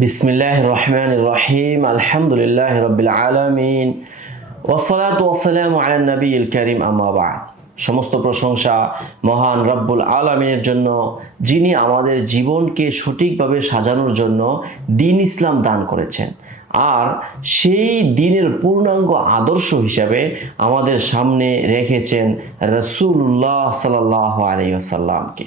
বিসমিল্লাহ রহমান রহিম আলহামদুলিল্লাহ রবিল আলমিন ওসালাত ওসালাম আলান নবী আমাবা সমস্ত প্রশংসা মহান রব্বুল আলমিনের জন্য, যিনি আমাদের জীবনকে সঠিকভাবে সাজানোর জন্য দিন ইসলাম দান করেছেন। আর সেই দিনের পূর্ণাঙ্গ আদর্শ হিসাবে আমাদের সামনে রেখেছেন রসুল্লাহ সাল্লাহ আলাইসাল্লামকে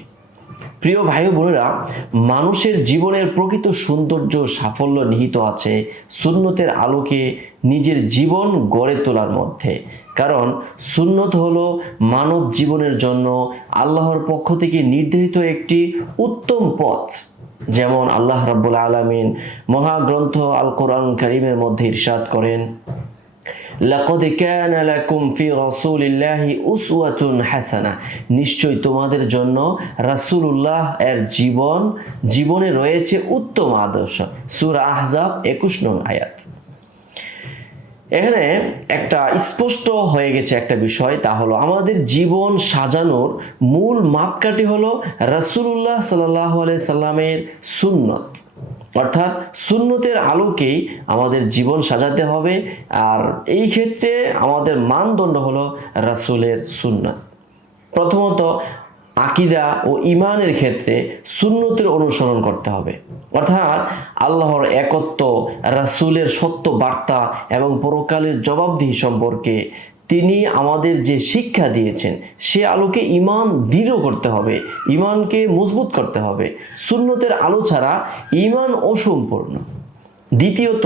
প্রিয় ভাই বোনেরা, মানুষের জীবনের প্রকৃত সৌন্দর্য সাফল্য নিহিত আছে সুন্নতের আলোকে নিজের জীবন গড়ে তোলার মধ্যে। কারণ সুন্নত হলো মানব জীবনের জন্য আল্লাহর পক্ষ থেকে নির্ধারিত একটি উত্তম পথ। যেমন আল্লাহ রাব্বুল আলমিন মহাগ্রন্থ আল কোরআন করিমের মধ্যে ইরশাদ করেন, লাকদ কানা লাকুম ফি রাসূলিল্লাহি উসওয়াতুন হাসানা। নিশ্চয় তোমাদের জন্য রাসূলুল্লাহ এর জীবন, জীবনে রয়েছে উত্তম আদর্শ। সূরা আহজাব 21 নং আয়াত। এখানে একটা স্পষ্ট হয়ে গেছে একটা বিষয়, তা হলো আমাদের জীবন সাজানোর মূল মাপকাঠি হলো রাসূলুল্লাহ সাল্লাহ সাল্লামের সুন্নত। অর্থাৎ সুন্নতের আলোকেই আমাদের জীবন সাজাতে হবে, আর এই ক্ষেত্রে আমাদের মানদণ্ড হলো রাসূলের সুন্নত। প্রথমত আকিদা ও ইমানের ক্ষেত্রে সুন্নতের অনুসরণ করতে হবে। অর্থাৎ আল্লাহর একত্ব, রাসূলের সত্য বার্তা এবং পরকালের জবাবদিহি সম্পর্কে তিনি আমাদের যে শিক্ষা দিয়েছেন, সে আলোকে ইমান দৃঢ় করতে হবে ইমানকে মজবুত করতে হবে। সুন্নতের আলো ছাড়া ইমান অসম্পূর্ণ। দ্বিতীয়ত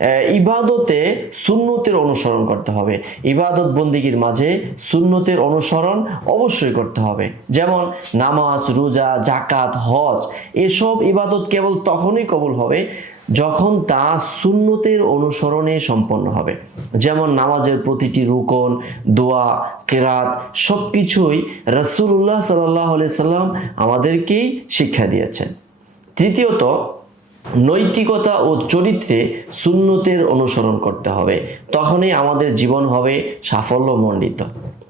আহ, ইবাদতে সুন্নতের অনুসরণ করতে হবে। ইবাদত বন্দিগির মাঝে সুন্নতের অনুসরণ অবশ্যই করতে হবে। যেমন নামাজ রোজা জাকাত হজ এসব ইবাদত কেবল তখনই কবুল হবে যখন তা সুন্নতের অনুসরণে সম্পন্ন হবে। যেমন নামাজের প্রতিটি রুকন দোয়া কেরাত সব কিছুই রসুল্লাহ সাল্লাহ সাল্লাম আমাদেরকেই শিক্ষা দিয়েছেন। তৃতীয়ত নৈতিকতা ও চরিত্রে সুন্নতের অনুসরণ করতে হবে। তখনই আমাদের জীবন হবে সাফল্যমণ্ডিত।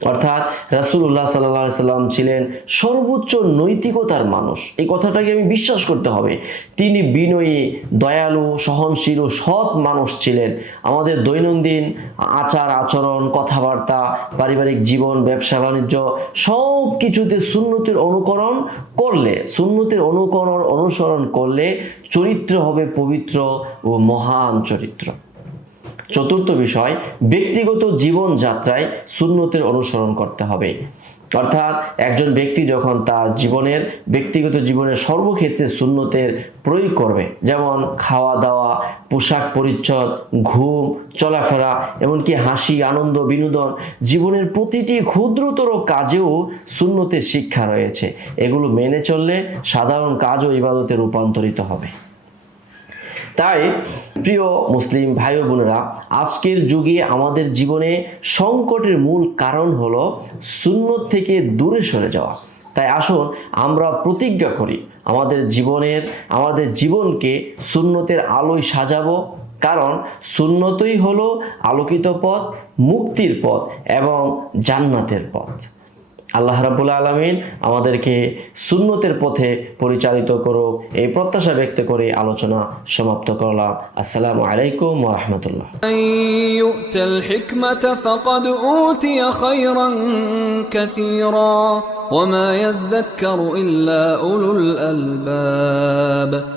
অর্থাৎ রাসূলুল্লাহ সাল্লাহ সাল্লাম ছিলেন সর্বোচ্চ নৈতিকতার মানুষ। এই কথাটাকে আমি বিশ্বাস করতে হবে। তিনি বিনয়ী, দয়ালু, সহনশীল ও সৎ মানুষ ছিলেন। আমাদের দৈনন্দিন আচার, আচরণ, কথাবার্তা, পারিবারিক জীবন, ব্যবসা, বাণিজ্য সব কিছুতে সুন্নতের অনুকরণ করলে, সুন্নতের অনুকরণ অনুসরণ করলে চরিত্র হবে পবিত্র ও মহান চরিত্র। চতুর্থ বিষয়, ব্যক্তিগত জীবন যাত্রায় সুন্নতের অনুসরণ করতে হবে। অর্থাৎ একজন ব্যক্তি যখন তার জীবনের, ব্যক্তিগত জীবনের সর্বক্ষেত্রে সুন্নতের প্রয়োগ করবে, যেমন খাওয়া দাওয়া পোশাক পরিচ্ছদ, ঘুম, চলাফেরা, এমনকি হাসি, আনন্দ, বিনোদন, জীবনের প্রতিটি ক্ষুদ্রতর কাজেও সুন্নতের শিক্ষা রয়েছে। এগুলো মেনে চললে সাধারণ কাজও ইবাদতে রূপান্তরিত হবে। তাই প্রিয় মুসলিম ভাই বোনেরা, আজকের যুগে আমাদের জীবনে সংকটের মূল কারণ হলো সুন্নত থেকে দূরে সরে যাওয়া। তাই আসুন আমরা প্রতিজ্ঞা করি, আমাদের জীবনের, আমাদের জীবনকে সুন্নতের আলোয় সাজাবো। কারণ সুন্নতই হলো আলোকিত পথ, মুক্তির পথ এবং জান্নাতের পথ। আল্লাহ রাবুল আলমিন আমাদেরকে সুন্নতের পথে পরিচালিত করুক এই প্রত্যাশা ব্যক্ত করে আলোচনা সমাপ্ত করলাম আসসালামু আলাইকুম রহমতুল্লাহ من يؤت الحكمة فقد أوتي خيرا كثيرا وما يذكر إلا أولو الألباب